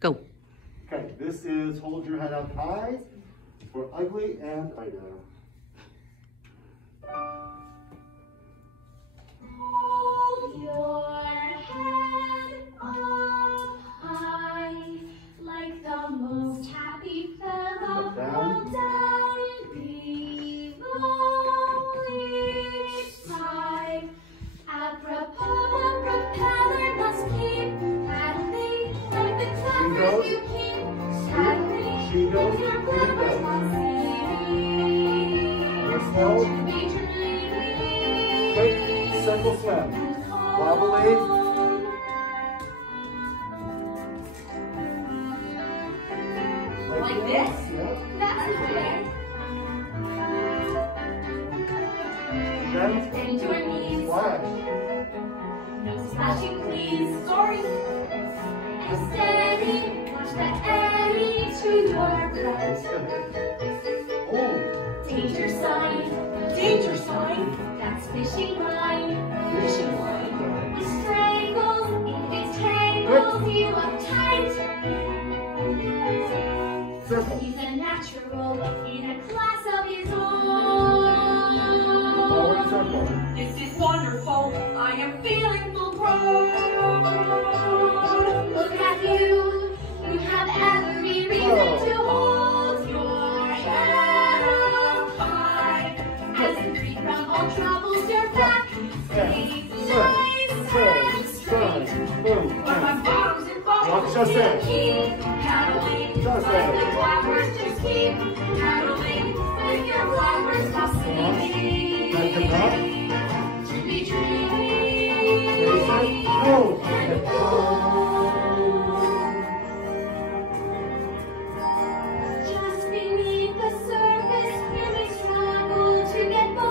Go. Okay, this is hold your head up high for ugly and Ida. Hold your head up high, like the most happy fellow. Hold down below each side. Apropos, the propeller must keep paddling like the clovers you keep saddling. Your rubber's not Slow. Quick, circle swim. Wobbly. Like this? Yep. That's the way. Then, Bend your knees. splash. No splashing, please. Sorry. And steady. Watch the eddy to your right. Oh. Danger sign. Danger sign. That's fishing line. Fishing line. The strangles in its tangles you uptight. Circle. He's a natural in a class of his Forward own. circle. This is wonderful. I am feeling full grown. Look at you. You have every reason to hold your head up high. As you free from all troubles, you're back. Stay nice and straight. Boom. But my bottom's involved. Just say. Keep paddling. Just Let say. the clappers just keep paddling. With your flappers stop singing. Back it up. To be dreaming. Go. Just beneath the surface, you may struggle to get by.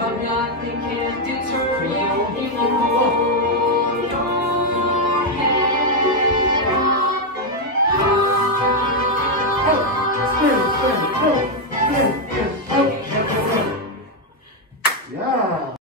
But nothing can deter you if you hold your head up high. Spin, spin, go.